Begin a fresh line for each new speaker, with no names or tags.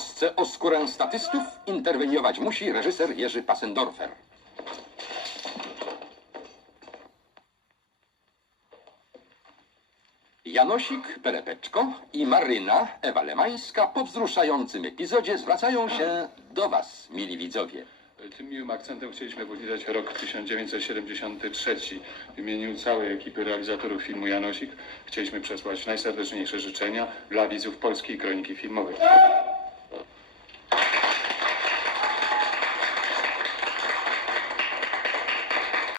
trosce o skórę statystów interweniować musi reżyser Jerzy Passendorfer. Janosik, Perepeczko i Maryna, Ewa Lemańska po wzruszającym epizodzie zwracają się do Was, mili widzowie.
Tym miłym akcentem chcieliśmy powitać rok 1973. W imieniu całej ekipy realizatorów filmu Janosik chcieliśmy przesłać najserdeczniejsze życzenia dla widzów polskiej kroniki filmowej.